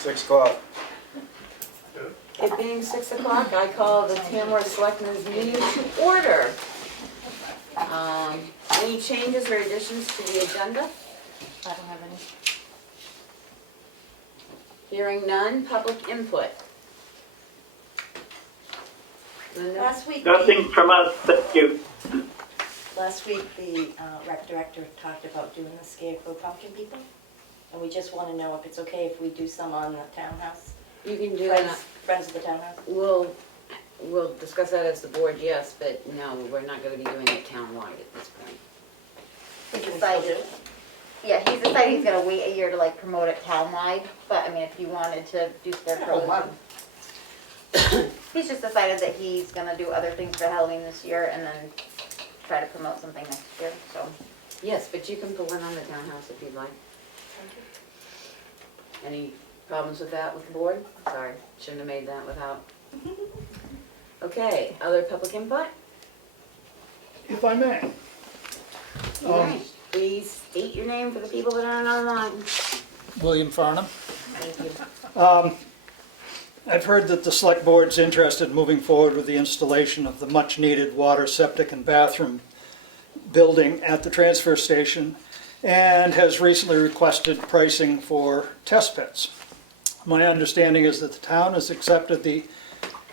6 o'clock. It being 6 o'clock, I call the Tamworth Selectmen's meeting to order. Any changes or additions to the agenda? I don't have any. Hearing none, public input. Linda? Nothing from us, thank you. Last week, the rec director talked about doing the scarecrow pumpkin people. And we just want to know if it's okay if we do some on the townhouse. You can do that. Friends of the townhouse. We'll discuss that as the board, yes, but no, we're not gonna be doing it townwide at this point. We can Decided. still do it. Yeah, he's decided he's gonna wait a year to like promote it townwide, but I mean, if you wanted to do scarecrows. He's just decided that he's gonna do other things for Halloween this year and then try to promote something next year, so. Yes, but you can put one on the townhouse if you'd like. Any problems with that with the board? Sorry, shouldn't have made that without. Okay, other public input? If I may. All right, please state your name for the people that aren't online. William Farnham. Thank you. I've heard that the select board's interested in moving forward with the installation of the much-needed water, septic, and bathroom building at the transfer station and has recently requested pricing for test pits. My understanding is that the town has accepted the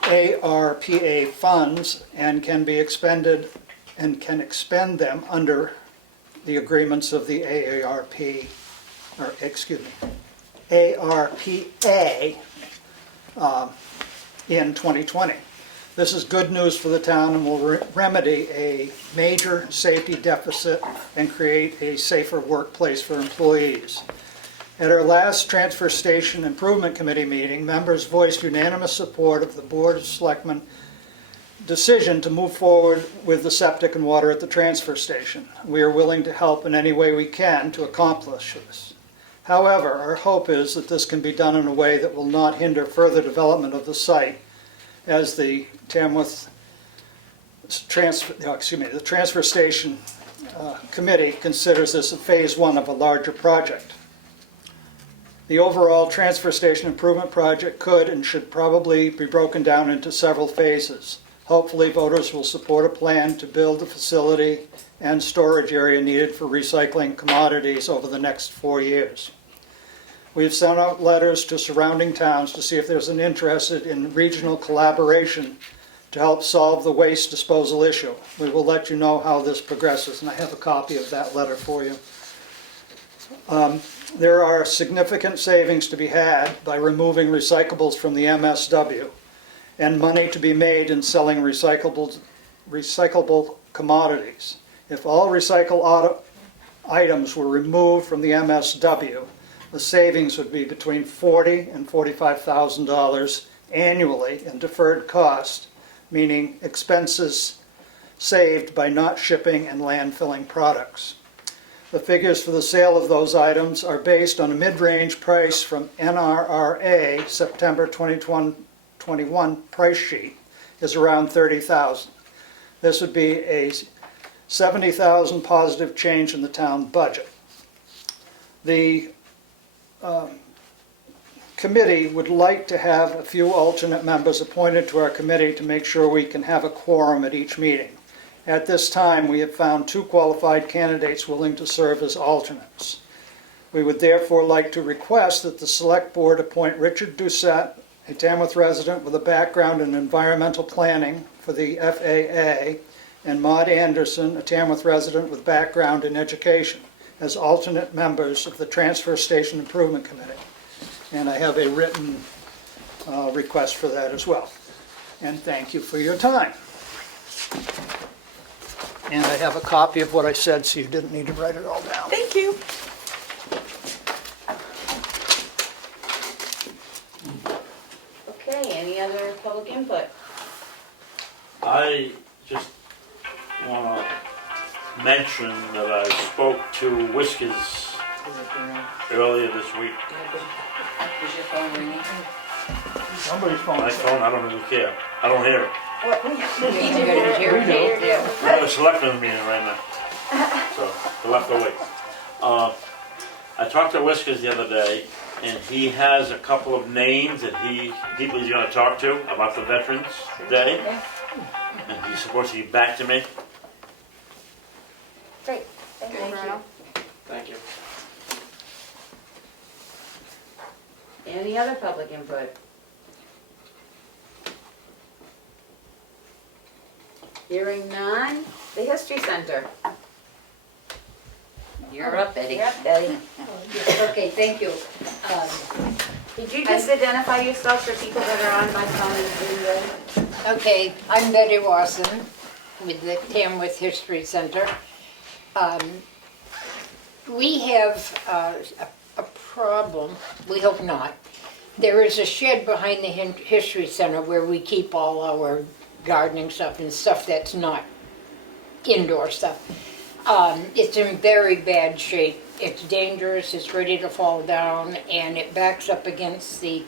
ARPA funds and can be expended and can expend them under the agreements of the ARPA in 2020. This is good news for the town and will remedy a major safety deficit and create a safer workplace for employees. At our last Transfer Station Improvement Committee meeting, members voiced unanimous support of the Board of Selectmen decision to move forward with the septic and water at the transfer station. We are willing to help in any way we can to accomplish this. However, our hope is that this can be done in a way that will not hinder further development of the site as the Tamworth the Transfer Station Committee considers this a phase one of a larger project. The overall transfer station improvement project could and should probably be broken down into several phases. Hopefully, voters will support a plan to build the facility and storage area needed for recycling commodities over the next 4 years. We have sent out letters to surrounding towns to see if there's an interest in regional collaboration to help solve the waste disposal issue. We will let you know how this progresses, and I have a copy of that letter for you. There are significant savings to be had by removing recyclables from the MSW and money to be made in selling recyclable commodities. If all recycled items were removed from the MSW, the savings would be between $40,000 and $45,000 annually in deferred cost, meaning expenses saved by not shipping and landfilling products. The figures for the sale of those items are based on a mid-range price from NRRA September 2021 price sheet is around $30,000. This would be a $70,000 positive change in the town budget. The committee would like to have a few alternate members appointed to our committee to make sure we can have a quorum at each meeting. At this time, we have found 2 qualified candidates willing to serve as alternates. We would therefore like to request that the Select Board appoint Richard Doucette, a Tamworth resident with a background in environmental planning for the FAA, and Maud Anderson, a Tamworth resident with background in education, as alternate members of the Transfer Station Improvement Committee. And I have a written request for that as well. And thank you for your time. And I have a copy of what I said, so you didn't need to write it all down. Thank you. Okay, any other public input? I just want to mention that I spoke to Whiskers earlier this week. Is your phone ringing? Somebody's phone. My phone, I don't really care. I don't hear it. I'm at a selectmen meeting right now, so you'll have to wait. I talked to Whiskers the other day, and he has a couple of names that people he's gonna talk to about the Veterans Day, Okay, and he's supposed to get back to me. great, thank you, Thank you. Bruno. Thank you. Any other public input? Hearing none, the History Center. You're up, Betty. Yep, Betty. Okay, thank you. Did you just identify yourself for people that are on my phone and Zoom? Okay, I'm Betty Wasson with the Tamworth History Center. We have a problem, we hope not. There is a shed behind the History Center where we keep all our gardening stuff and stuff that's not indoor stuff. It's in very bad shape. It's dangerous, it's ready to fall down, and it backs up against the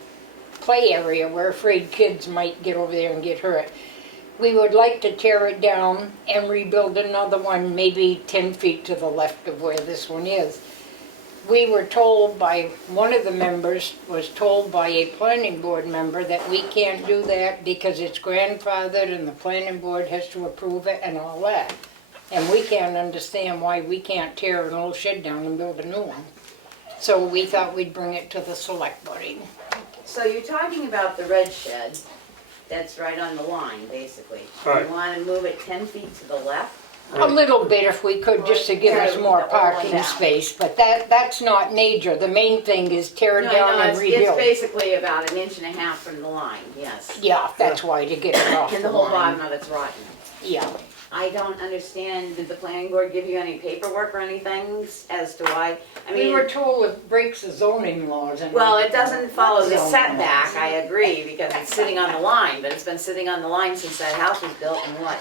play area. We're afraid kids might get over there and get hurt. We would like to tear it down and rebuild another one, maybe 10 feet to the left of where this one is. We were told by, one of the members was told by a planning board member that we can't do that because it's grandfathered and the planning board has to approve it and all that. And we can't understand why we can't tear an old shed down and build a new one. So we thought we'd bring it to the select body. So you're talking about the red shed that's right on the line, basically. Right. You want to move it 10 feet to the left? A little bit if we could, just to give us more Tear the old one parking down. space, but that's not major. The main thing is tear it No, down and it's rebuild. basically about 1.5 inches from the line, yes. Yeah, that's why, to get it off And the the whole line. bottom of it's rotten. Yeah. I don't understand, did the planning board give you any paperwork or anything as to why? I We mean, were told it breaks the zoning laws and. well, it doesn't follow the Zoning setback, laws. I agree, because it's sitting on the line, but it's been sitting on the line since that house was built in what,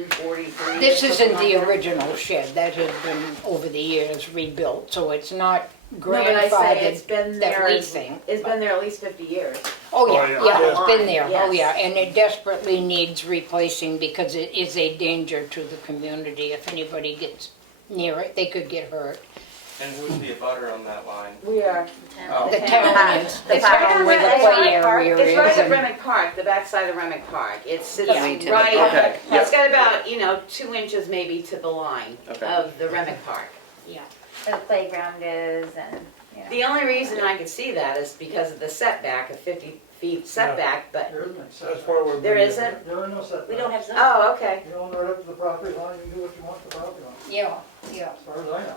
1843? This or isn't something the like that? original shed, that has been over the years rebuilt, so it's not No, but I say it's grandfathered been that there, we it's think. been there at least 50 years. Oh, Oh, yeah, yeah. yeah, Yeah. it's been there, oh, Yes. yeah, and it desperately needs replacing because it is a danger to the community. If anybody gets near it, they could get hurt. And who's the abutter on that line? We are. Oh. The town is, the It's right town on where the Remick play Park. area It's right is. at and- Remick Park, the backside of Remick Park. It sits Yeah. right, Okay, yeah. it's got about, 2 inches maybe to the line Okay. of the Remick Park. Yeah. Where the playground is and, you know. The only reason I could see that is because of the setback, of 50 feet setback, but, That's why we're. There isn't? There are no setbacks. We don't have zoning. oh, okay. You own right up to the property line, you can do what you want to the property line, Yeah, yeah. as far as I know.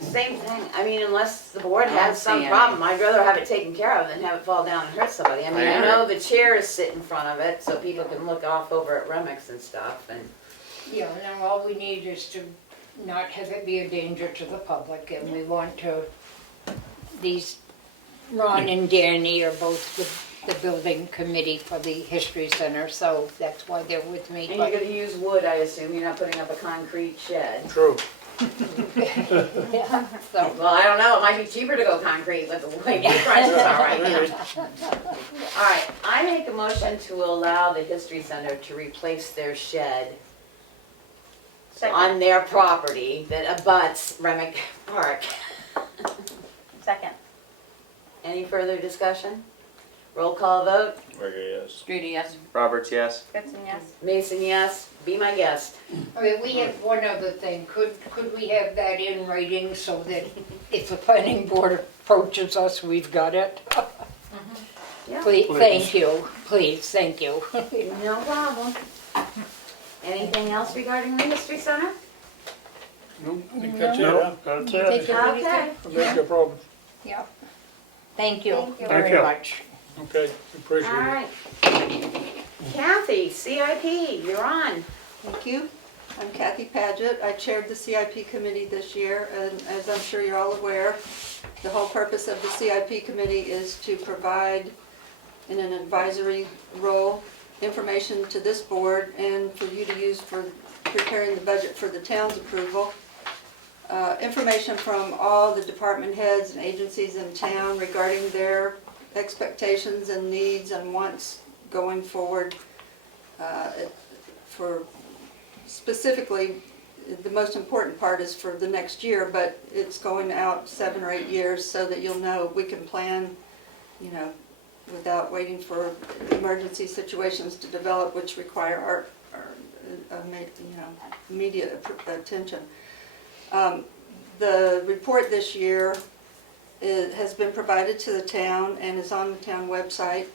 Same thing. I mean, unless the board I don't has see some any. problem, I'd rather have it taken care of than have it fall down and hurt somebody. I mean, I I know the chairs sit in front of it, so people can look off over at Remick's and stuff, and, Yeah, now all we need is to not have it be a danger to the public, and we want to, these, Ron and Danny are both the building committee for the History Center, so that's why they're with me. and but- you're gonna use wood, I assume, you're not putting up a concrete shed. True. Yeah, so, Well, I don't know, it might be cheaper to go concrete with the way wood prices are right now. All right, I make a motion to allow the History Center to replace their shed on their property that abuts Remick Park. Second. Any further discussion? Roll call vote. Streety, yes. Roberts, yes. Goodson, yes. Mason, yes. Be my guest. okay, we have one other thing, could we have that in writing so that if the planning board approaches us, we've got it? Yeah. Please, thank you, please, thank you. No problem. Anything else regarding the History Center? No, I think that's it. That's Take it easy. Okay. That's no problem. Yeah. Thank you Thank you. very Thank you. much. Okay, appreciate All it. right. Kathy, CIP, you're on. Thank you. I'm Kathy Paget. I chaired the CIP committee this year, and as I'm sure you're all aware, the whole purpose of the CIP committee is to provide, in an advisory role, information to this board and for you to use for preparing the budget for the town's approval. Information from all the department heads and agencies in town regarding their expectations and needs and wants going forward. For specifically, the most important part is for the next year, but it's going out 7 or 8 years so that you'll know we can plan, you know, without waiting for emergency situations to develop, which require our you know, immediate attention. The report this year has been provided to the town and is on the town website.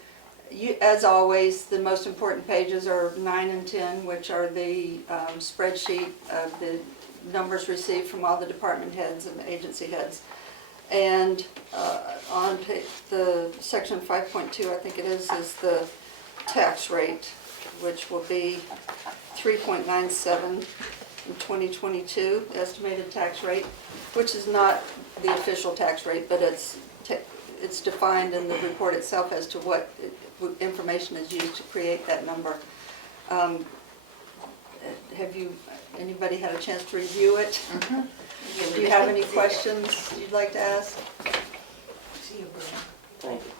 As always, the most important pages are 9 and 10, which are the spreadsheet of the numbers received from all the department heads and agency heads. And on the section 5.2, I think it is the tax rate, which will be 3.97 in 2022, estimated tax rate, which is not the official tax rate, but it's defined in the report itself as to what information is used to create that number. Have anybody had a chance to review it? Mm-hmm. Do you have any questions you'd like to ask? Thank you.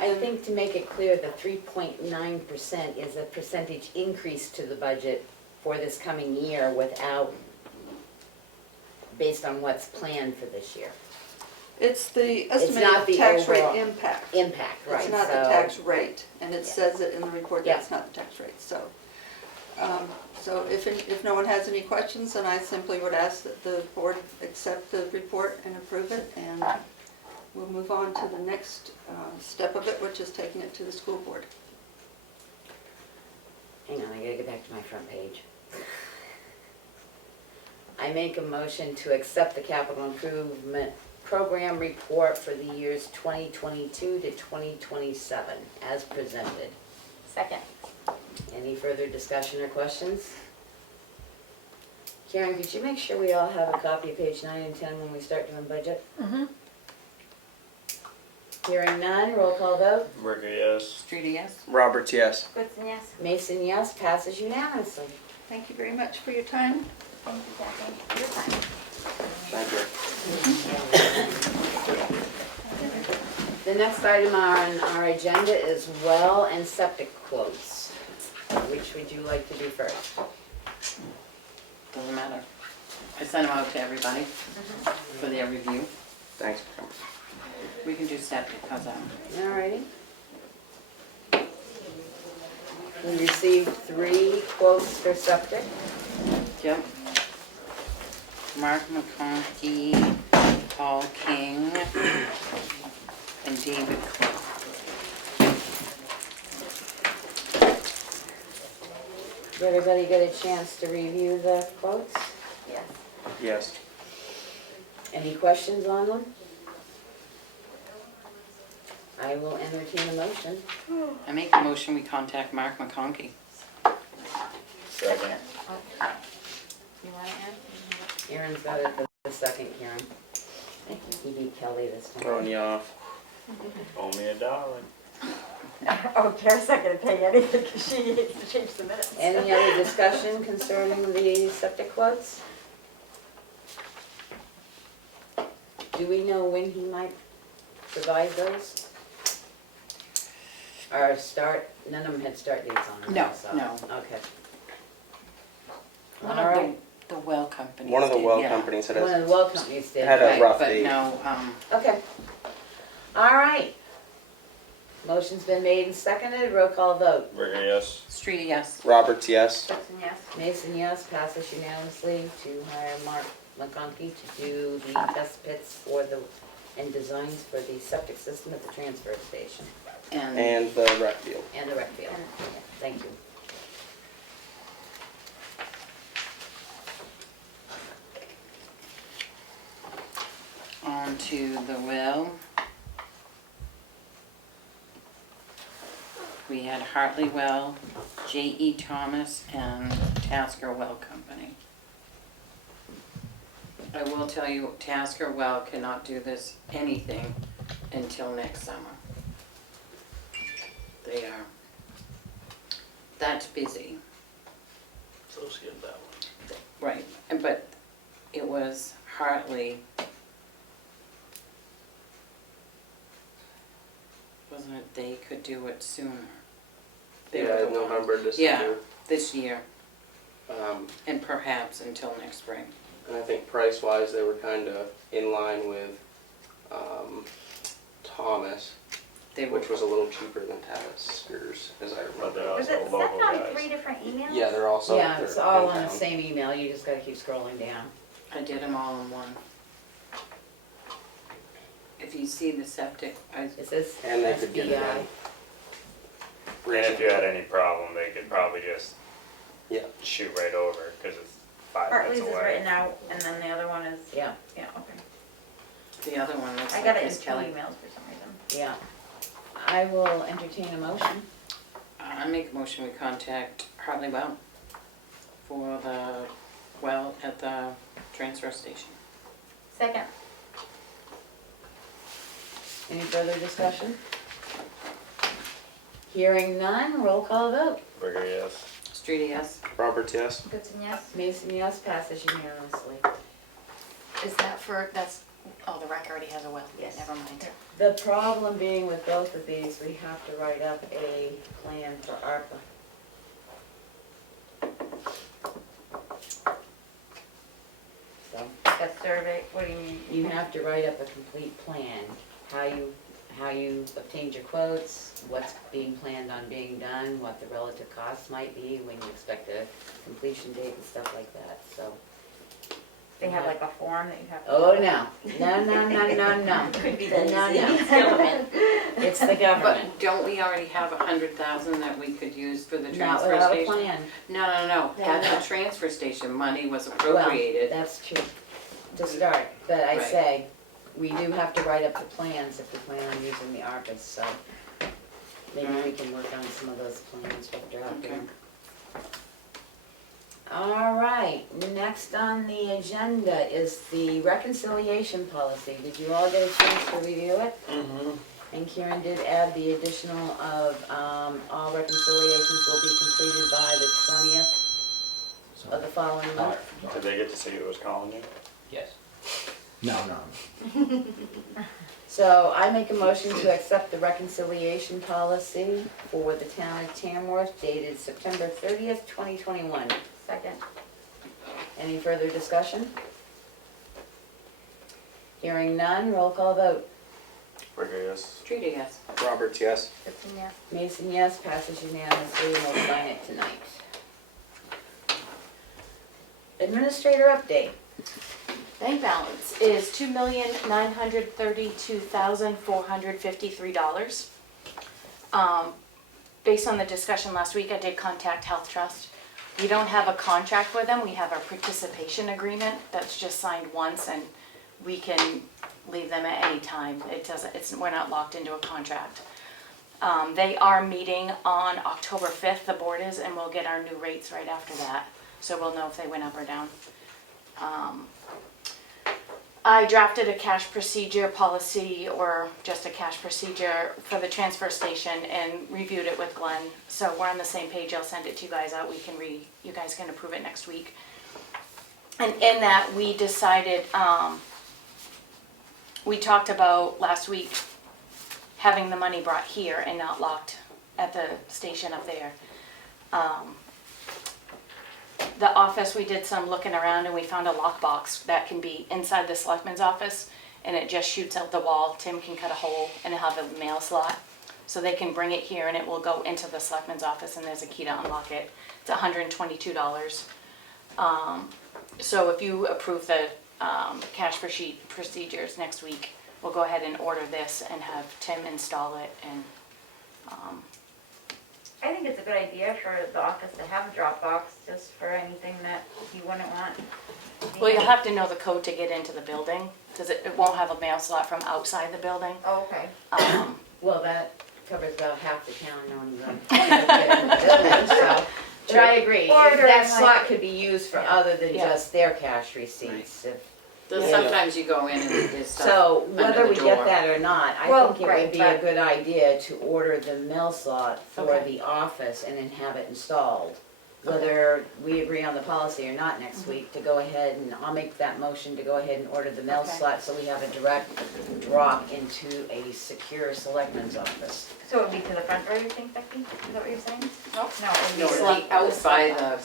I think to make it clear, the 3.9% is a percentage increase to the budget for this coming year without, based on what's planned for this year. It's the not estimated the tax rate overall impact. Impact, right, It's not the so- tax rate, and it Yeah. says it in the report that Yeah. it's not the tax rate, so. So if no one has any questions, then I simply would ask that the board accept the report and approve it, and we'll move on to the next step of it, which is taking it to the school board. Hang on, I gotta get back to my front page. I make a motion to accept the capital improvement program report for the years 2022 to 2027 as presented. Second. Any further discussion or questions? Karen, could you make sure we all have a copy of page 9 and 10 when we start doing budget? Mm-hmm. Hearing none, roll call vote. Berger, yes. Streety, yes? Roberts, yes. Goodson, yes. Mason, yes, passes unanimously. Thank you very much for your time. Thank you, Kathy, for your time. Thank you. The next item on our agenda is well and septic quotes. Which would you like to do first? Doesn't matter. I sent them out to everybody for their review. Thanks for coming. We can do septic, how's that? Alrighty. We received 3 quotes for septic. Yep. Mark McConkey, Paul King, and David Clark. Did everybody get a chance to review the quotes? Yes. Yes. Any questions on them? I will entertain a motion. I make a motion we contact Mark McConkey. Second. You want to add? Aaron's got it for the second, Karen. He beat Kelly this time. Throwing you off. Owe me $1. Oh, Kara's not gonna pay anything because she needs to change the minutes. Any other discussion concerning the septic quotes? Do we know when he might provide those? Or start, none of them had start dates on them. No, so- no. Okay. One All of right. the well companies One of the did, well yeah. companies had One a, of the well companies did. had a right. rough But date. no, Okay. All right. Motion's been made and seconded, roll call vote. Berger, yes. Streety, yes. Roberts, yes. Goodson, yes. Mason, yes, passes unanimously to hire Mark McConkey to do the test pits for and designs for the septic system at the transfer station And the rec field. and the rec field. Thank you. On to the well. We had Hartley Well, J.E. Thomas, and Tasker Well Company. I will tell you, Tasker Well cannot do anything until next summer. They are that busy. So skip that one. Right, but it was Hartley. Wasn't it they could do it sooner? They were Yeah, the ones- November, Yeah, December. this year. And perhaps until next spring. And I think price-wise, they were kind of in line with Thomas, They were, which was a little cheaper than Tavister's, as I remember. Was it sent on 3 different emails? Yeah, they're also. Yeah, it's all in on the town. same email, you just gotta keep scrolling down. I did them all in one. If you see the septic, It says And they could get it SBI. in. And if you had any problem, they could probably just Yeah. shoot right over, because it's 5 Or at minutes least it's away. written out, and then the other one is, Yeah, yeah, okay. the other one looks I like got it in this, 2 Kelly. emails for some reason. yeah. I will entertain a motion. I make a motion we contact Hartley Well for the well at the transfer station. Second. Any further discussion? Hearing none, roll call vote. Burger, yes. Street, yes? Roberts, yes. Goodson, yes? Mason, yes, passes unanimously. Is that for, that's, oh, the rec already has a well? Yes. Never mind. The problem being with both of these, we have to write up a plan for ARPA. So, A survey, what do you mean? you have to write up a complete plan, how you obtained your quotes, what's being planned on being done, what the relative costs might be, when you expect a completion date and stuff like that, so. They have like a form that you have to. Oh, no. Could be No, no. It's government. It's the government, But don't we already have 100,000 that we could use for the not transfer without a station? plan. No. At No. the transfer station, money was Well, appropriated. that's true, to start, but I Right. say, we do have to write up the plans if we plan on using the ARPA, so maybe we can work on some of those plans with drafting. Okay. All right, next on the agenda is the reconciliation policy. Did you all get a chance to review it? Mm-hmm. And Karen did add the additional of, all reconciliations will be completed by the 20th of the following month. Did they get to see who was calling you? Yes. No. So I make a motion to accept the reconciliation policy for the town of Tamworth dated September 30th, 2021. Second. Any further discussion? Hearing none, roll call vote. Burger, yes. Street, yes? Roberts, yes. Goodson, yes? Mason, yes, passes unanimously, and we'll sign it tonight. Administrator update. Bank balance is $2,932,453. Based on the discussion last week, I did contact Health Trust. We don't have a contract with them, we have a participation agreement that's just signed once, and we can leave them at any time. We're not locked into a contract. They are meeting on October 5th, the board is, and we'll get our new rates right after that. So we'll know if they went up or down. I drafted a cash procedure policy, or just a cash procedure for the transfer station, and reviewed it with Glenn. So we're on the same page. I'll send it to you guys out. You guys can approve it next week. And in that, we decided, we talked about last week having the money brought here and not locked at the station up there. The office, we did some looking around and we found a lockbox that can be inside the selectman's office, and it just shoots out the wall. Tim can cut a hole and it'll have a mail slot. So they can bring it here and it will go into the selectman's office, and there's a key to unlock it. It's $122. So if you approve the cash procedures next week, we'll go ahead and order this and have Tim install it. And I think it's a good idea for the office to have a Dropbox, just for anything that you wouldn't want. well, you'll have to know the code to get into the building, because it won't have a mail slot from outside the building. Oh, okay. Well, that covers about half the town knowing the so. But I agree, Or during, that like- slot could be used for other than Yeah. just their cash receipts. If- Sometimes you go in and there's stuff So under whether the we get door. that or not, I Well, think it right, would be a but- good idea to order the mail slot for Okay. the office and then have it installed. Whether we agree on the policy or not next week, to go ahead and, I'll make that motion to go ahead and order the mail Okay. slot so we have a direct drop into a secure selectman's office. So it would be to the front door, you think, Becky? Is that what you're saying? Nope. No, it would be No, to it'd the- be out by the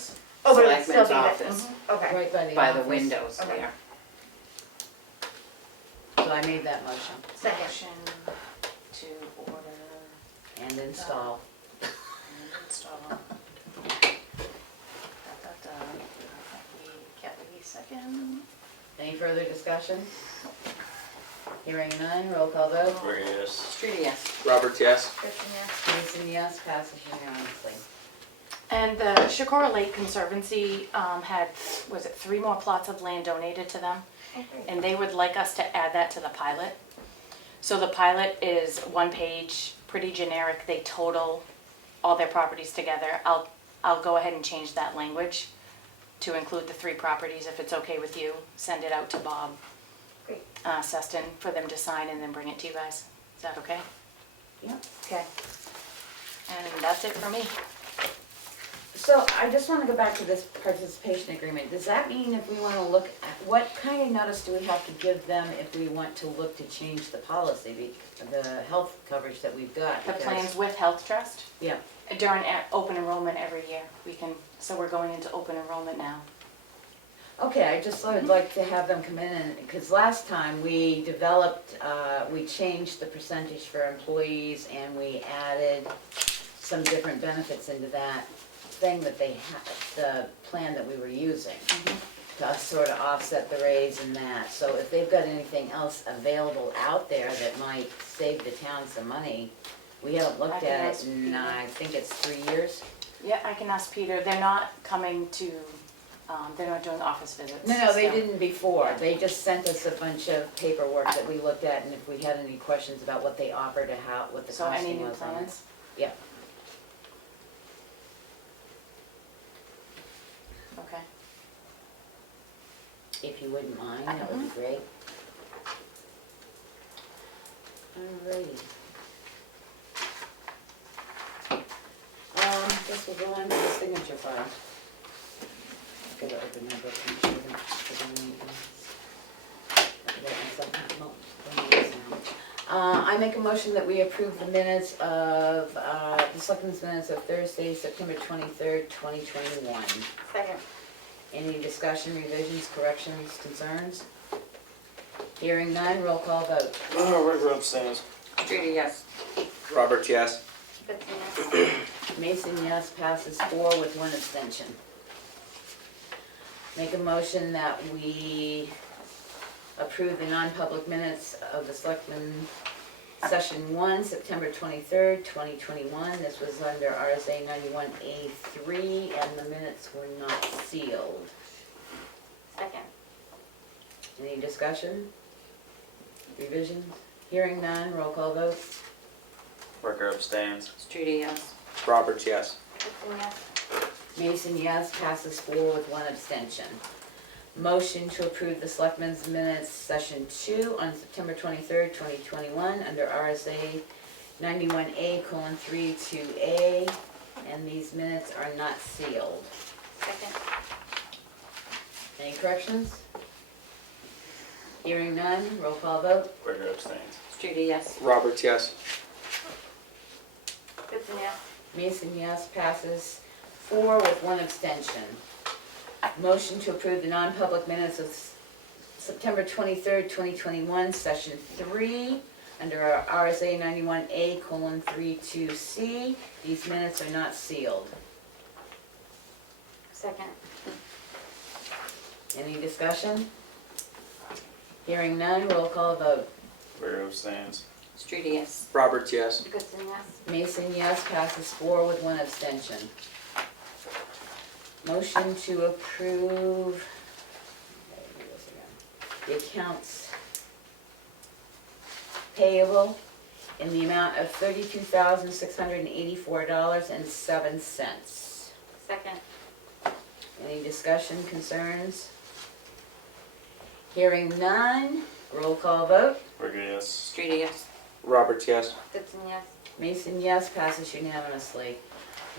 Oh, but it's still selectman's be there. office, Okay. Right by the by the office. windows Okay. there. So I made that motion. Second. Motion to order And install. and install. Kelly, second. Any further discussion? Hearing none, roll call vote. Quicker, yes. Street, yes. Roberts, yes. Kristen, yes. Mason, yes, passes unanimously. And the Shakora Lake Conservancy had, was it 3 more plots of land donated to them? And they would like us to add that to the pilot. So the pilot is 1 page, pretty generic. They total all their properties together. I'll go ahead and change that language to include the 3 properties, if it's okay with you. Send it out to Bob Great. Seston for them to sign and then bring it to you guys. Is that okay? Yep. Okay. And that's it for me. So I just want to go back to this participation agreement. Does that mean if we want to look at, what kind of notice do we have to give them if we want to look to change the policy, the health coverage that we've got? The Because- plans with Health Trust? Yeah. During open enrollment every year, so we're going into open enrollment now. Okay, I just would like to have them come in and, because last time we developed, we changed the percentage for employees and we added some different benefits into that thing that they had, the plan that we were using to sort of offset the raise and that. So if they've got anything else available out there that might save the town some money, we haven't I looked can at it ask in, Peter. I think it's 3 years. Yeah, I can ask Peter. They're not coming to, they're not doing office visits. No, they so- didn't before. They just sent us a bunch of paperwork that we looked at, and if we had any questions about what they offered, how, what the So any costing new was on it. plans? Yeah. Okay. If you wouldn't mind, that would be great. Alrighty. Guess we'll go on to the signature file. Gotta open my book and show them, I make a motion that we approve the minutes of, the selectmen's minutes of Thursday, September 23rd, 2021. Second. Any discussion, revisions, corrections, concerns? Hearing none, roll call vote. Ricker abstains. Street, yes. Roberts, yes. Kristen, yes. Mason, yes, passes 4 with 1 abstention. Make a motion that we approve the non-public minutes of the Selectmen Session 1, September 23rd, 2021. This was under RSA 91A3, and the minutes were not sealed. Second. Any discussion? Revisions? Hearing none, roll call vote. Ricker abstains. Street, yes. Roberts, yes. Kristen, yes. Mason, yes, passes 4 with 1 abstention. Motion to approve the Selectmen's Minutes, Session 2 on September 23rd, 2021, under RSA 91A:3-2A, and these minutes are not sealed. Second. Any corrections? Hearing none, roll call vote. Ricker abstains. Street, yes. Roberts, yes. Kristen, yes. Mason, yes, passes 4 with 1 abstention. Motion to approve the non-public minutes of September 23rd, 2021, Session 3, under RSA 91A:3-2C. These minutes are not sealed. Second. Any discussion? Hearing none, roll call vote. Ricker abstains. Street, yes. Roberts, yes. Kristen, yes. Mason, yes, passes 4 with 1 abstention. Motion to approve, the accounts payable in the amount of $32,684.07. Second. Any discussion, concerns? Hearing none, roll call vote. Ricker, yes. Street, yes. Roberts, yes. Kristen, yes. Mason, yes, passes unanimously.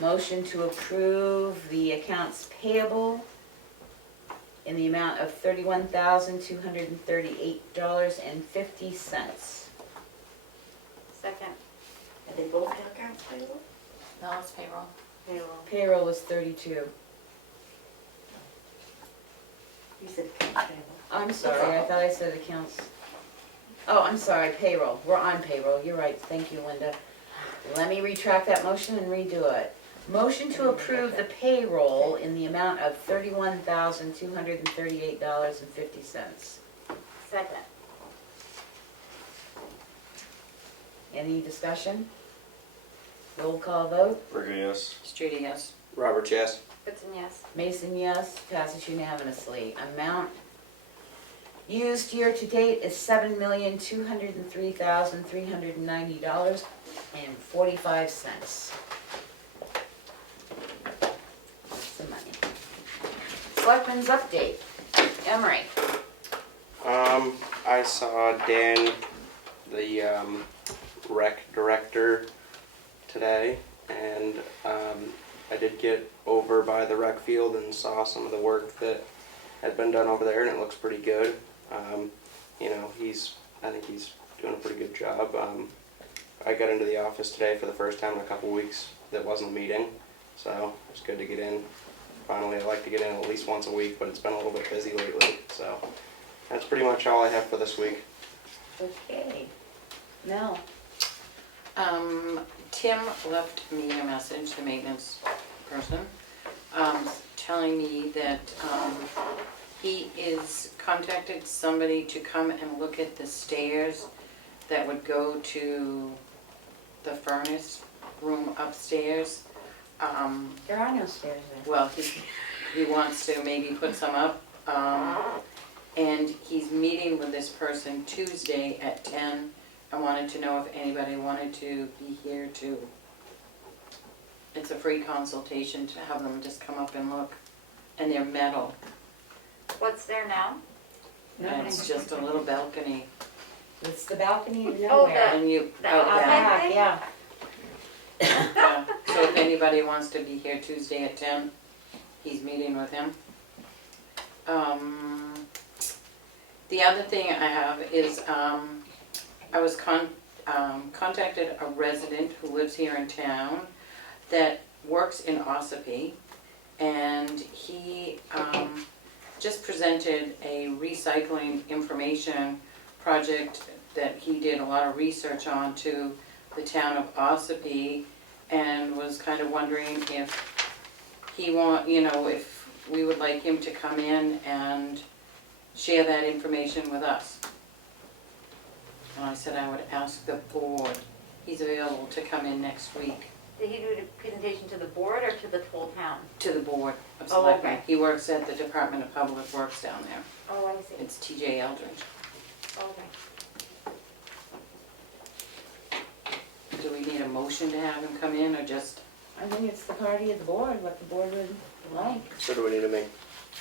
Motion to approve the accounts payable in the amount of $31,238.50. Second. Are they both in accounts payable? No, it's payroll. Payroll. Payroll was 32. You said accounts payable. I'm sorry, I thought I said accounts. Oh, I'm sorry, payroll. We're on payroll. You're right. Thank you, Linda. Let me retract that motion and redo it. Motion to approve the payroll in the amount of $31,238.50. Second. Any discussion? Roll call vote. Burger, yes. Judy, yes. Robert, yes. Goodson, yes. Mason, yes. Passes unanimously. Amount used year to date is $7,203,390.45. That's the money. Selectmen's update. Emery. I saw Dan, the rec director, today, and I did get over by the rec field and saw some of the work that had been done over there, and it looks pretty good. You know, I think he's doing a pretty good job. I got into the office today for the first time in a couple weeks that wasn't meeting, so it's good to get in. Finally, I like to get in at least once a week, but it's been a little bit busy lately, so that's pretty much all I have for this week. Okay. Mel. Tim left me a message, the maintenance person, telling me that he is contacted somebody to come and look at the stairs that would go to the furnace room upstairs. There are no stairs there. Well, he wants to maybe put some up, and he's meeting with this person Tuesday at 10. I wanted to know if anybody wanted to be here too. It's a free consultation to have them just come up and look, and they're metal. What's there now? And it's just a little balcony. It's the balcony of Oh, nowhere. And you, the out outside back. thing? Yeah. Yeah. So if anybody wants to be here Tuesday at 10, he's meeting with him. The other thing I have is I was contacted a resident who lives here in town that works in Ossipee, and he just presented a recycling information project that he did a lot of research on to the town of Ossipee, and was kind of wondering if he if we would like him to come in and share that information with us. And I said I would ask the board. He's available to come in next week. Did he do the presentation to the board or to the whole town? To the board of Oh, selectmen. okay. He works at the Department of Public Works down there. Oh, I see. It's TJ Eldridge. Okay. Do we need a motion to have him come in, or just, I think it's the party of the board, what the board would like. So do we need to make?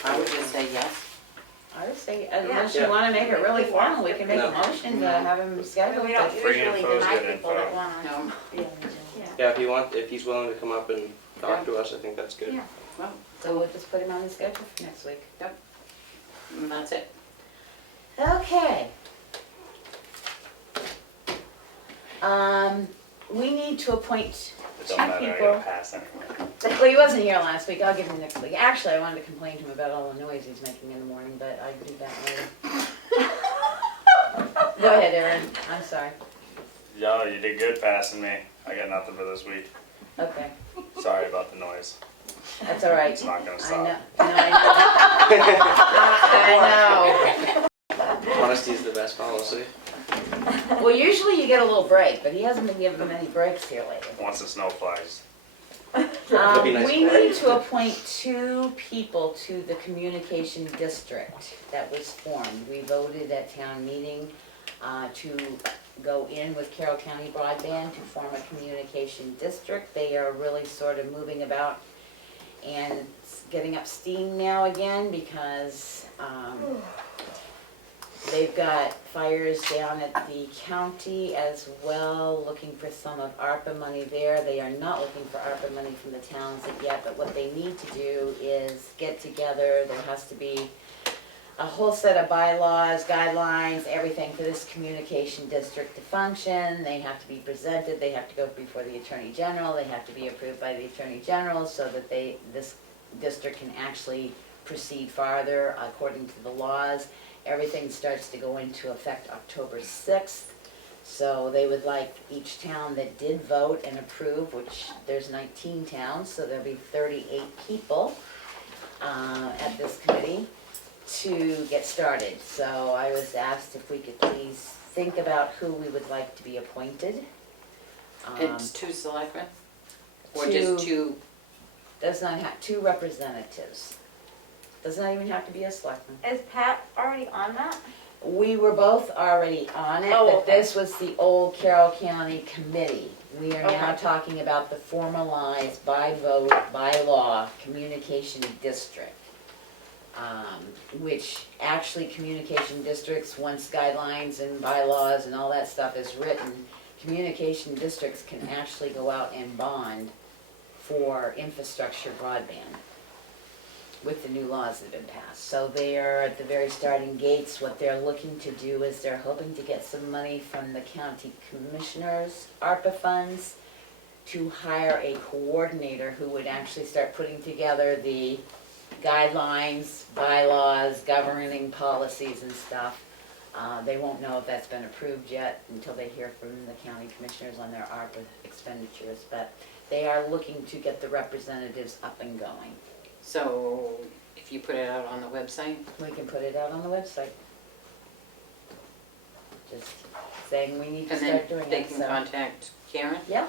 I would just say yes. I would say, unless Yeah. you wanna make it really formal, we can make a No. motion to have him We scheduled. don't Free usually info is deny good people info. that want to. No? Yeah. Yeah, if he's willing to come up and talk to us, I think that's good. Yeah. Well, So we'll just put him on the schedule for next week. and that's it. Okay. We need to appoint It two don't matter, I people. gotta pass anyway. Well, he wasn't here last week, I'll give him next week. Actually, I wanted to complain to him about all the noise he's making in the morning, but I do that later. Go ahead, Aaron, I'm sorry. Yo, you did good passing me. I got nothing for this week. Okay, Sorry about the noise. that's all right. It's not gonna I stop. know, no, I know. Honesty is the best policy. Well, usually you get a little break, but he hasn't been giving them any breaks here lately. Once the snow flies. That'd be nice. We need to appoint two people to the communication district that was formed. We voted at town meeting to go in with Carroll County Broadband to form a communication district. They are really sort of moving about and getting up steam now again because they've got fires down at the county as well, looking for some of ARPA money there. They are not looking for ARPA money from the towns yet, but what they need to do is get together. There has to be a whole set of bylaws, guidelines, everything for this communication district to function. They have to be presented, they have to go before the Attorney General, they have to be approved by the Attorney General so that this district can actually proceed farther according to the laws. Everything starts to go into effect October 6th. So they would like each town that did vote and approve, which there's 19 towns, so there'll be 38 people at this committee to get started. So I was asked if we could please think about who we would like to be appointed. It's 2 selectmen? Or two- just 2? Does not have, 2 representatives. Does not even have to be a selectman. Is Pat already on that? We were both already on it, Oh, but okay. this was the old Carroll County Committee. We are now Okay. talking about the formalized by vote, by law, communication district. Which actually communication districts, once guidelines and bylaws and all that stuff is written, communication districts can actually go out and bond for infrastructure broadband with the new laws that have been passed. So they are at the very starting gates. What they're looking to do is they're hoping to get some money from the county commissioners' ARPA funds to hire a coordinator who would actually start putting together the guidelines, bylaws, governing policies and stuff. They won't know if that's been approved yet until they hear from the county commissioners on their ARPA expenditures, but they are looking to get the representatives up and going. So if you put it out on the website? We can put it out on the website. Just saying we need to And then start doing they it, can so. contact Karen? Yeah.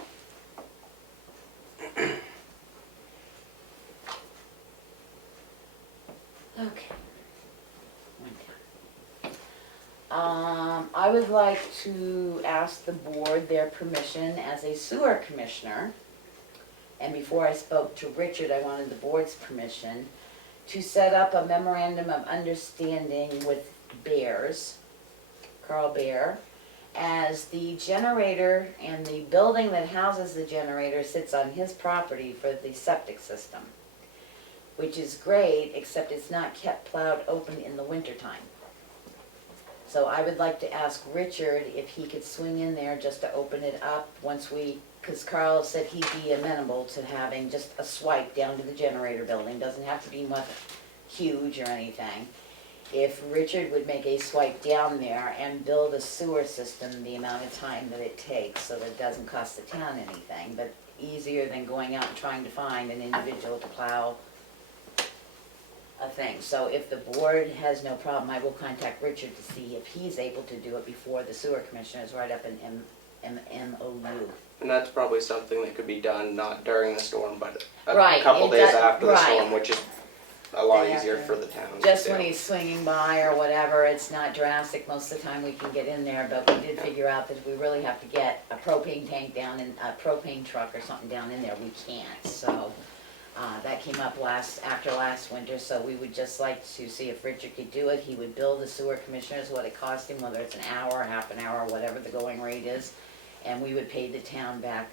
Okay. I would like to ask the board their permission as a sewer commissioner. And before I spoke to Richard, I wanted the board's permission to set up a memorandum of understanding with Bears, Carl Bear, as the generator and the building that houses the generator sits on his property for the septic system, which is great, except it's not kept plowed open in the wintertime. So I would like to ask Richard if he could swing in there just to open it up once we, because Carl said he'd be amenable to having just a swipe down to the generator building, doesn't have to be much huge or anything. If Richard would make a swipe down there and build a sewer system the amount of time that it takes, so that it doesn't cost the town anything, but easier than going out and trying to find an individual to plow a thing. So if the board has no problem, I will contact Richard to see if he's able to do it before the sewer commissioners write up an MOU. And that's probably something that could be done not during the storm, but a Right, couple it days does- after the right. storm, which is a lot Yeah. easier for the town. Just to when do. he's swinging by or whatever, it's not drastic, most of the time we can get in there, but we did figure out that we really have to get a propane tank down in, a propane truck or something down in there, we can't, so. That came up after last winter, so we would just like to see if Richard could do it. He would bill the sewer commissioners what it cost him, whether it's an hour, half an hour, whatever the going rate is, and we would pay the town back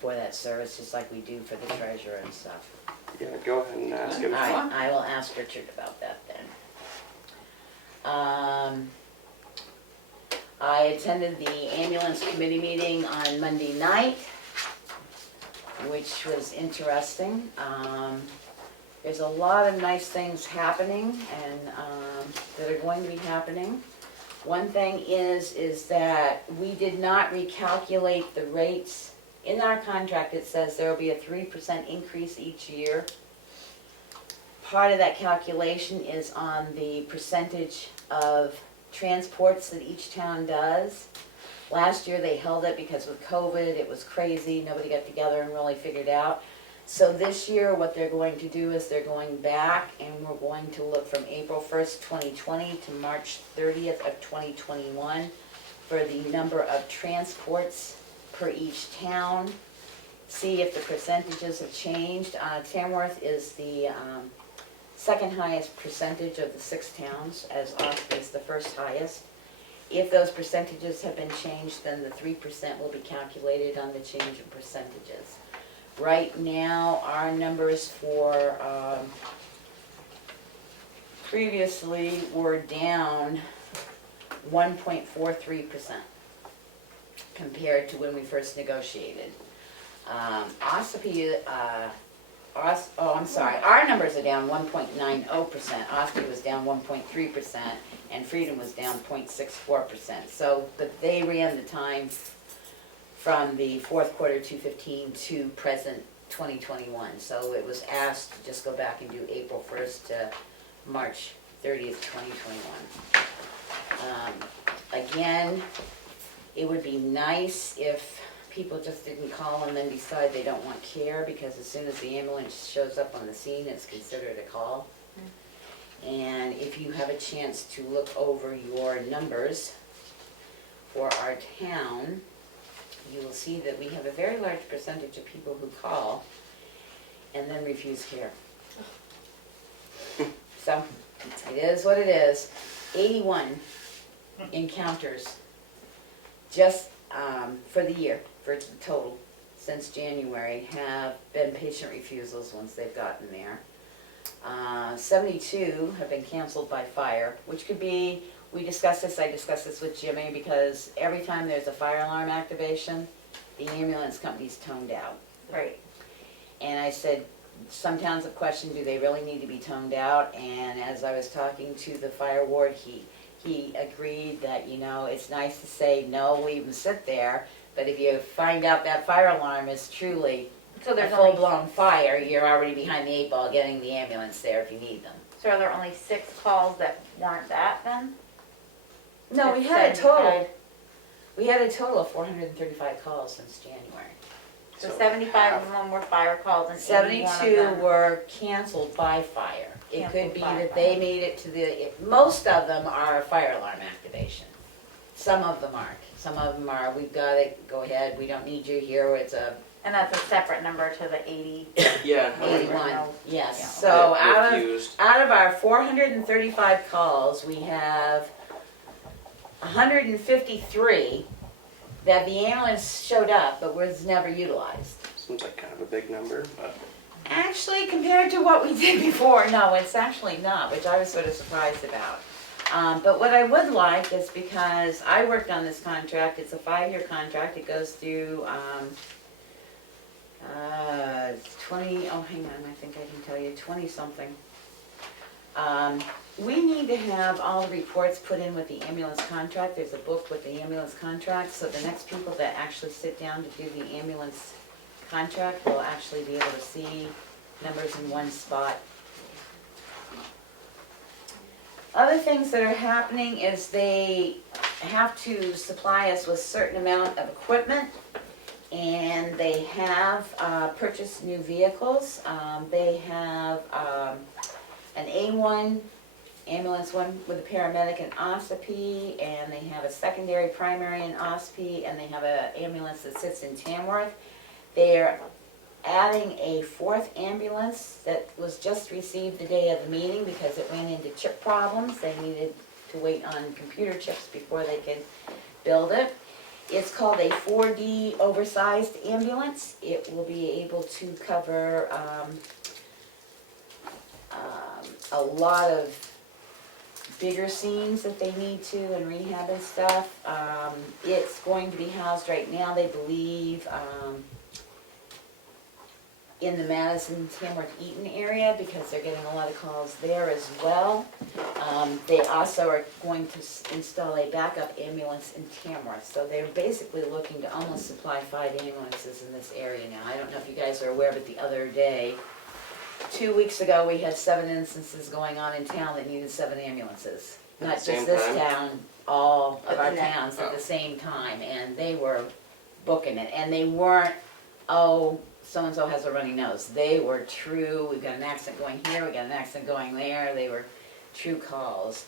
for that service, just like we do for the treasurer and stuff. Yeah, go ahead and ask him. I will ask Richard about that then. I attended the ambulance committee meeting on Monday night, which was interesting. There's a lot of nice things happening and that are going to be happening. One thing is that we did not recalculate the rates. In our contract, it says there will be a 3% increase each year. Part of that calculation is on the percentage of transports that each town does. Last year they held it because with COVID, it was crazy, nobody got together and really figured out. So this year, what they're going to do is they're going back and we're going to look from April 1st, 2020 to March 30th of 2021 for the number of transports per each town. See if the percentages have changed. Tamworth is the second highest percentage of the 6 towns, as Austin is the first highest. If those percentages have been changed, then the 3% will be calculated on the change in percentages. Right now, our numbers for previously were down 1.43% compared to when we first negotiated. Ossipee I'm sorry, our numbers are down 1.90%, Ospey was down 1.3%, and Freedom was down 0.64%. So, but they ran the time from the fourth quarter 2015 to present 2021. So it was asked to just go back and do April 1st to March 30th, 2021. Again, it would be nice if people just didn't call and then decide they don't want care, because as soon as the ambulance shows up on the scene, it's considered a call. And if you have a chance to look over your numbers for our town, you will see that we have a very large percentage of people who call and then refuse care. So, it is what it is. 81 encounters just for the year, for the total, since January, have been patient refusals once they've gotten there. 72 have been canceled by fire, which could be, I discussed this with Jimmy, because every time there's a fire alarm activation, the ambulance company's toned out. Right. And I said, some towns have questioned, do they really need to be toned out? And as I was talking to the fire ward, he agreed that, you know, it's nice to say, no, leave them sit there, but if you find out that fire alarm is truly So a there's only, full-blown fire, you're already behind the 8 ball getting the ambulance there if you need them. so are there only 6 calls that weren't that then? No, we It's had a total, 75. we had a total of 435 calls since January. So 75 of them were fire calls and 81 of 72 them. were canceled by fire. It could Canceled be by that fire. they made it to most of them are a fire alarm activation. Some of them aren't. Some of them are, we've got it, go ahead, we don't need you here, it's a And that's a separate number to the 80. Yeah. 81, Yeah. yes. So Refused. out of our 435 calls, we have 153 that the ambulance showed up but was never utilized. Seems like kind of a big number, but Actually, compared to what we did before, no, it's actually not, which I was sort of surprised about. But what I would like is, because I worked on this contract, it's a 5-year contract, it goes through 20, oh hang on, I think I can tell you, 20 something. We need to have all the reports put in with the ambulance contract. There's a book with the ambulance contract, so the next people that actually sit down to do the ambulance contract will actually be able to see numbers in one spot. Other things that are happening is they have to supply us with a certain amount of equipment, and they have purchased new vehicles. They have an A1 ambulance, one with a paramedic in Ospey, and they have a secondary primary in Ospey, and they have an ambulance that sits in Tamworth. They're adding a 4th ambulance that was just received the day of the meeting because it ran into chip problems. They needed to wait on computer chips before they could build it. It's called a 4D oversized ambulance. It will be able to cover a lot of bigger scenes that they need to, and rehab and stuff. It's going to be housed right now, they believe, in the Madison, Tamworth, Eaton area, because they're getting a lot of calls there as well. They also are going to install a backup ambulance in Tamworth, so they're basically looking to almost supply 5 ambulances in this area now. I don't know if you guys are aware, but the other day, 2 weeks ago, we had 7 instances going on in town that needed 7 ambulances. At Not the same just this time? town, all of our At the next- towns at the same time, and they were booking it. And they weren't, oh, so-and-so has a runny nose. They were true, we've got an accident going here, we've got an accident going there. They were true calls.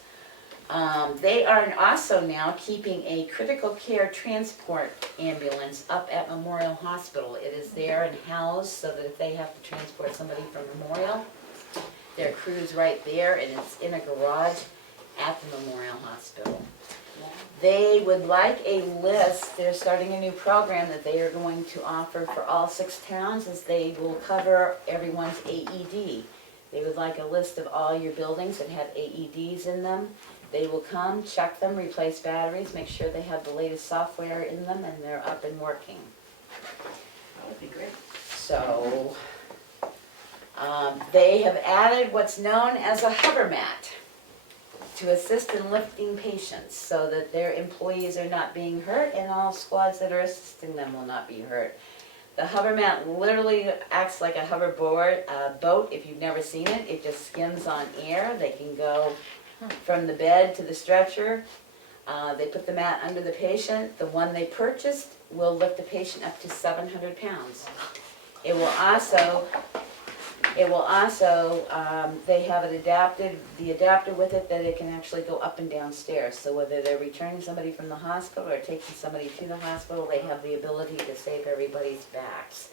They are also now keeping a critical care transport ambulance up at Memorial Hospital. It is there and housed so that if they have to transport somebody from Memorial, their crew's right there, and it's in a garage at the Memorial Hospital. They would like a list, they're starting a new program that they are going to offer for all 6 towns, as they will cover everyone's AED. They would like a list of all your buildings that have AEDs in them. They will come, check them, replace batteries, make sure they have the latest software in them, and they're up and working. That would be great. So, They have added what's known as a hover mat to assist in lifting patients so that their employees are not being hurt and all squads that are assisting them will not be hurt. The hover mat literally acts like a hoverboard boat. If you've never seen it, it just skims on air. They can go from the bed to the stretcher. They put the mat under the patient. The one they purchased will lift the patient up to 700 pounds. It will also, they have it adapted, the adapter with it that it can actually go up and down stairs. So whether they're returning somebody from the hospital or taking somebody to the hospital, they have the ability to save everybody's backs.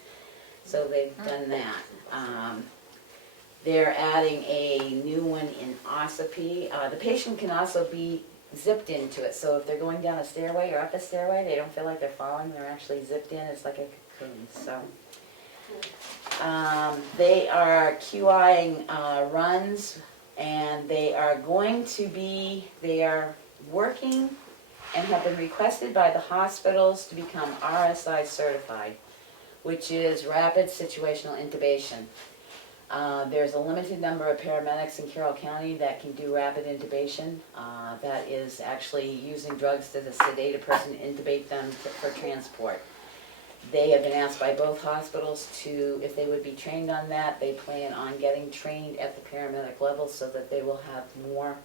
So they've done that. They're adding a new one in Ossipee. The patient can also be zipped into it. So if they're going down a stairway or up a stairway, they don't feel like they're falling. They're actually zipped in. It's like a cocoon. So. They are QIing runs, and they are working and have been requested by the hospitals to become RSI certified, which is rapid situational intubation. There's a limited number of paramedics in Carroll County that can do rapid intubation. That is actually using drugs to sedate a person, intubate them for transport. They have been asked by both hospitals to, if they would be trained on that. They plan on getting trained at the paramedic level so that they will have more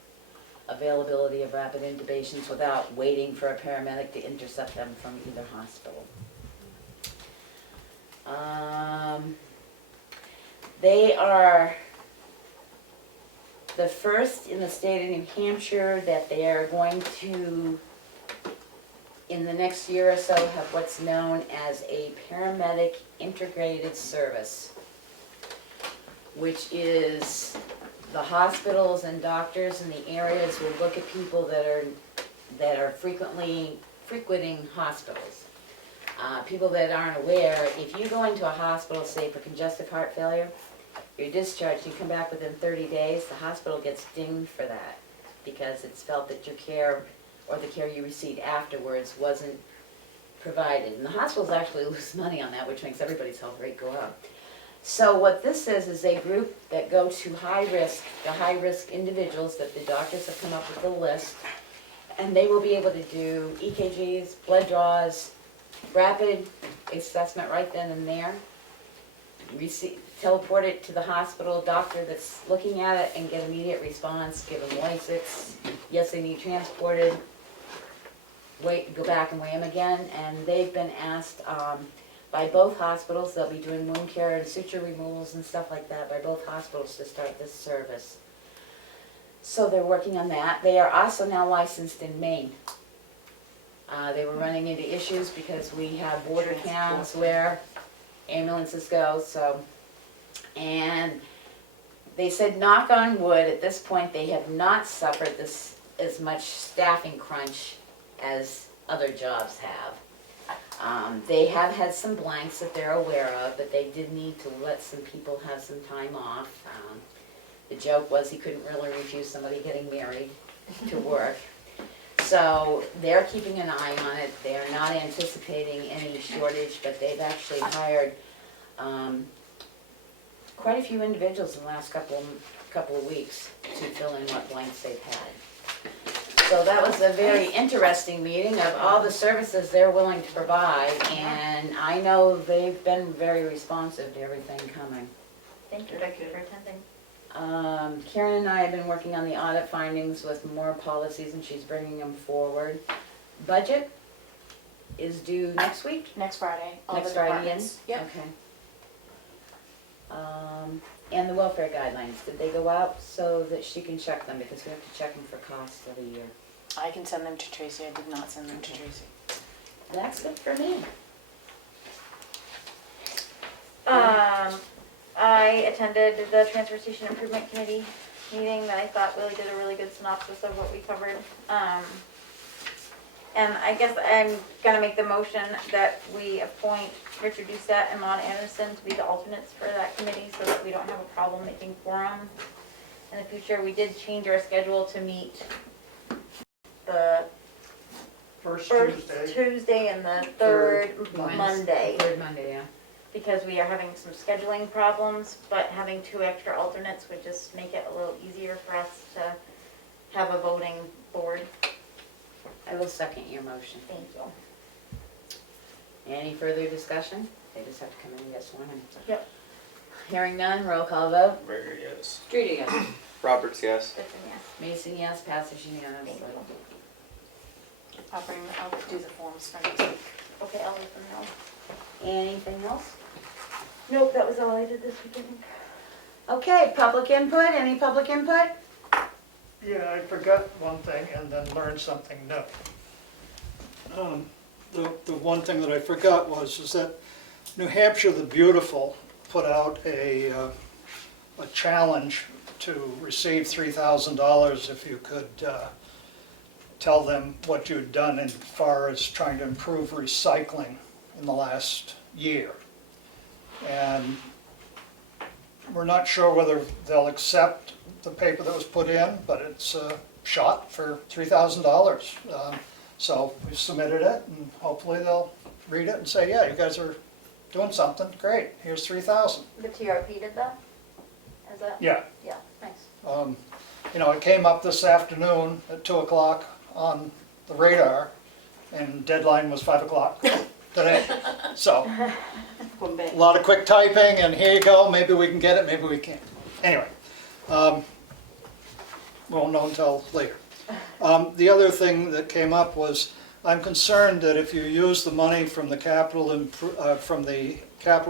availability of rapid intubations without waiting for a paramedic to intercept them from either hospital. They are the first in the state of New Hampshire that they are going to, in the next year or so, have what's known as a paramedic integrated service, which is the hospitals and doctors in the areas will look at people that are frequenting hospitals. People that aren't aware, if you go into a hospital, say for congestive heart failure, you're discharged, you come back within 30 days, the hospital gets dinged for that because it's felt that your care or the care you received afterwards wasn't provided. And the hospitals actually lose money on that, which makes everybody's health rate go up. So what this is a group that go to the high-risk individuals that the doctors have come up with a list, and they will be able to do EKGs, blood draws, rapid assessment right then and there, teleport it to the hospital doctor that's looking at it and get immediate response, give them Lasix, yes they need transported, go back and weigh them again. And they've been asked by both hospitals, they'll be doing wound care and suture removals and stuff like that by both hospitals to start this service. So they're working on that. They are also now licensed in Maine. They were running into issues because we have border towns where ambulances go, and they said, knock on wood, at this point they have not suffered this as much staffing crunch as other jobs have. They have had some blanks that they're aware of, but they did need to let some people have some time off. The joke was he couldn't really refuse somebody getting married to work. So they're keeping an eye on it. They're not anticipating any shortage, but they've actually hired quite a few individuals in the last couple of weeks to fill in what blanks they've had. So that was a very interesting meeting of all the services they're willing to provide, and I know they've been very responsive to everything coming. Thank you for attending. Karen and I have been working on the audit findings with more policies, and she's bringing them forward. Budget is due next week? Next Friday. All Next the Friday in? departments. Yep. Okay. And the welfare guidelines, did they go out so that she can check them, because we have to check them for costs every year? I can send them to Tracy. I did not send them to Tracy. That's it for me. I attended the Transfer Station Improvement Committee meeting that I thought really did a really good synopsis of what we covered. And I guess I'm gonna make the motion that we appoint Richard Doucette and Maude Anderson to be the alternates for that committee so that we don't have a problem making quorum in the future. We did change our schedule to meet the First Tuesday and the third Monday. Third Monday, yeah. because we are having some scheduling problems, but having 2 extra alternates would just make it a little easier for us to have a voting board. I will second your motion. Thank you. Any further discussion? They just have to come in and get sworn in. Yep. Hearing none, roll call vote. Burger, yes. Street again. Roberts, yes. Dixon, yes. Mason, yes, passes unanimously. I'll do the forms for next week. Okay, I'll let them know. Anything else? Nope, that was all I did this weekend. Okay, public input, any public input? Yeah, I forgot one thing and then learned something new. The one thing that I forgot is that New Hampshire the Beautiful put out a challenge to receive $3,000 if you could tell them what you'd done as far as trying to improve recycling in the last year. And we're not sure whether they'll accept the paper that was put in, but it's a shot for $3,000. So we submitted it, and hopefully they'll read it and say, yeah, you guys are doing something, great, here's $3,000. The TRP did that? Is that? Yeah. Yeah, nice. You know, it came up this afternoon at 2 o'clock on the radar, and deadline was 5 o'clock today. So, a lot of quick typing, and here you go, maybe we can get it, maybe we can't. Anyway, won't know until later. The other thing that came up was, I'm concerned that if you use the money from the capital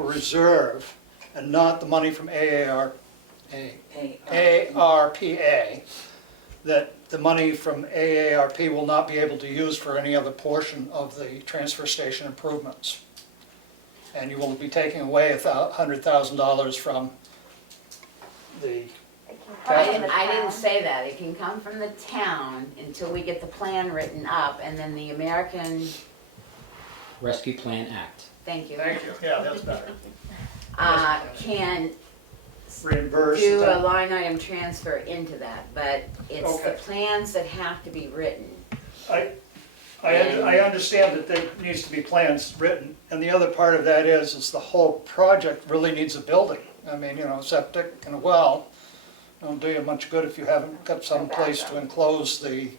reserve and not the money from ARPA, that the money from AARP will not be able to use for any other portion of the transfer station improvements. And you will be taking away $100,000 from the I didn't say that. It can come from the town until we get the plan written up, and then the American, Rescue Plan Act. thank you, Thank you, yeah, that's better. can Reimburse. do a that. line item transfer into that, but it's the Okay. plans that have to be written. I understand that there needs to be plans written, and the other part of that is the whole project really needs a building. I mean, you know, septic and a well don't do you much good if you haven't got some place to enclose the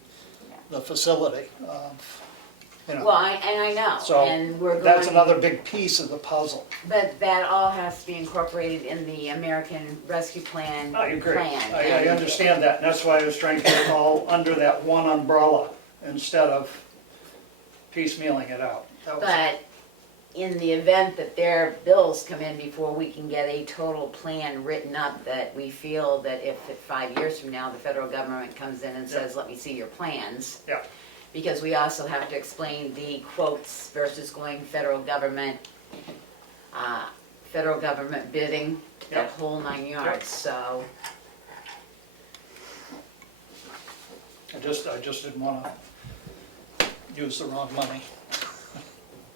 facility. You know. Well, I know, So and we're going. that's another big piece of the puzzle. But that all has to be incorporated in the American Rescue Plan. I agree. Plan. I understand that, and that's why I was trying to get it all under that one umbrella instead of piecemealing it out. That was- But in the event that their bills come in before we can get a total plan written up, that we feel that if 5 years from now, the federal government comes in and says, let me see your plans. Yeah. Because we also have to explain the quotes versus going federal government bidding, that Yep. whole 9 yards, so. I just didn't want to use the wrong money.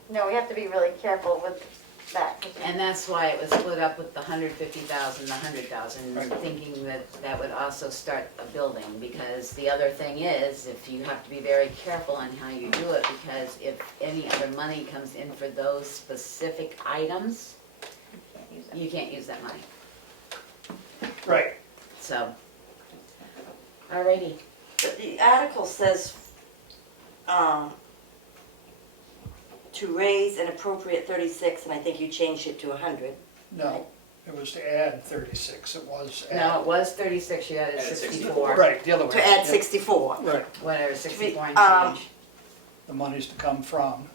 No, we have to be really careful with that. And that's why it was split up with the 150,000, the 100,000, Right. thinking that that would also start a building, because the other thing is, if you have to be very careful on how you do it, because if any other money comes in for those specific items, you can't use that money, Right. so. Alrighty, But the article says, to raise an appropriate 36, and I think you changed it to 100. No, it was to add 36, it was no, add. it was 36, you added 64, Right, the other way. To add Yep. 64. Right, whatever, 64 and Um, change. the money's to come from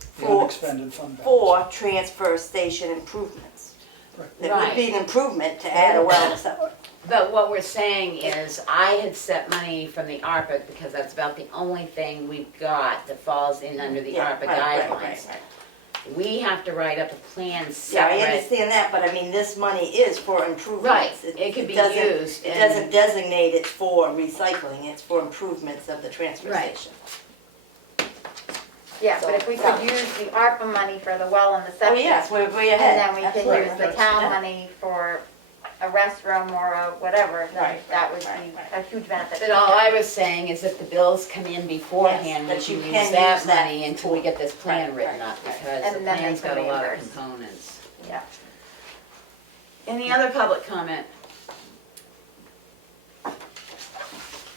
the For- unexpended fund balance. For transfer station improvements. Right. It would be an improvement to add a well. So- But what we're saying is, I had set money from the ARPA, because that's about the only thing we've got that falls in under the Yeah, ARPA right, right, guidelines. right. We have to write up a plan Yeah, I separate. understand that, but I mean, this money is for improvements. Right, it could be doesn't- used It and- doesn't designate it for recycling, it's for improvements of the transfer Right. station. Yeah, but if we could use the ARPA money for the well and the Oh, septic. yes, we're way And ahead. then we can Absolutely. use the town money for a restroom or a whatever, then Right, that would right, be right. a huge benefit. But all I was saying is if the bills come in beforehand, we Yes, that you can can use that use that money until we get this plan Right, written right, up, right. because And the then they plan's can got a lot of reimburse. components. Yeah. Any other public comment?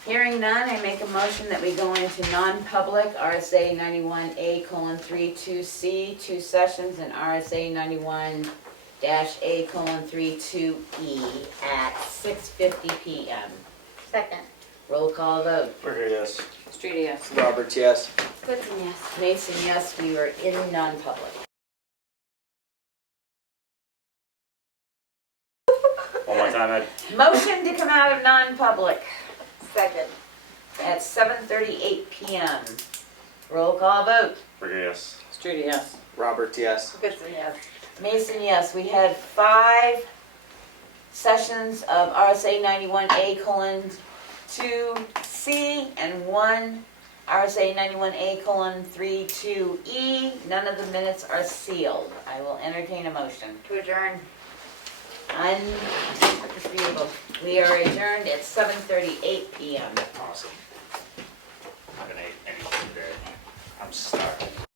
Hearing none, I make a motion that we go into non-public, RSA 91A:32C, 2 sessions, and RSA 91-A:32E at 6:50 PM. Second. Roll call vote. Burger, yes. Street, yes. Roberts, yes. Goodson, yes. Mason, yes, we are in non-public. One more time, Ed. Motion to come out of non-public Second. at 7:38 PM. Roll call vote. Burger, yes. Street, yes. Roberts, yes. Goodson, yes. Mason, yes. We had 5 sessions of RSA 91A:2C and 1 RSA 91A:32E. None of the minutes are sealed. I will entertain a motion. To adjourn. Unforeseeable. We are adjourned at 7:38 PM. Awesome. I haven't ate anything today. I'm starving.